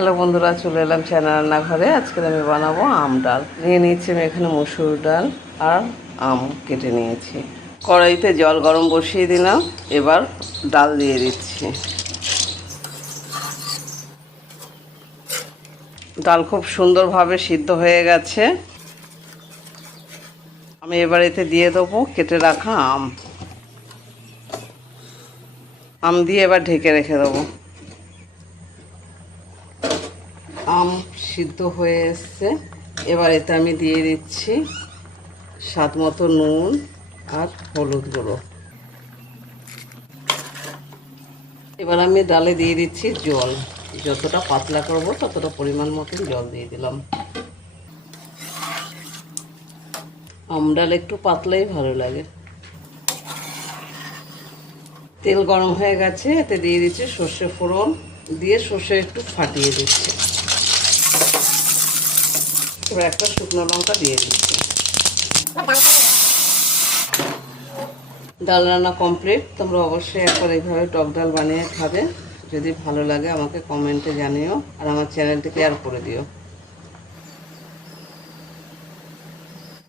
Hello বন্ধুরা, চলে এলাম চ্যানেল রান্নাঘরে। আজকে আমি বানাবো আম ডাল। নিয়ে নিয়েছি আমি এখানে মসুর ডাল আর আম কেটে নিয়েছি। কড়াইতে জল গরম বসিয়ে দিলাম, এবার ডাল দিয়ে দিচ্ছি। ডাল খুব সুন্দরভাবে সিদ্ধ হয়ে গেছে। আমি এবার এতে দিয়ে দেবো কেটে রাখা আম। আম দিয়ে এবার ঢেকে রেখে দেবো। আম সিদ্ধ হয়ে এসছে, এবার এতে আমি দিয়ে দিচ্ছি স্বাদ মতো নুন আর হলুদ গুঁড়ো। এবার আমি ডালে দিয়ে দিচ্ছি জল। যতটা পাতলা করব ততটা পরিমাণ মতন জল দিয়ে দিলাম। আম ডাল একটু পাতলাই ভালো লাগে। তেল গরম হয়ে গেছে, এতে দিয়ে দিচ্ছি সর্ষে ফোড়ন, দিয়ে সর্ষে একটু ফাটিয়ে দিচ্ছি। এবার একটা শুকনো লঙ্কা দিয়ে দিচ্ছি। ডাল রান্না কমপ্লিট। তোমরা অবশ্যই একবার এইভাবে টক ডাল বানিয়ে খাবে। যদি ভালো লাগে আমাকে কমেন্টে জানিও, আর আমার চ্যানেলটিকে শেয়ার করে দিও।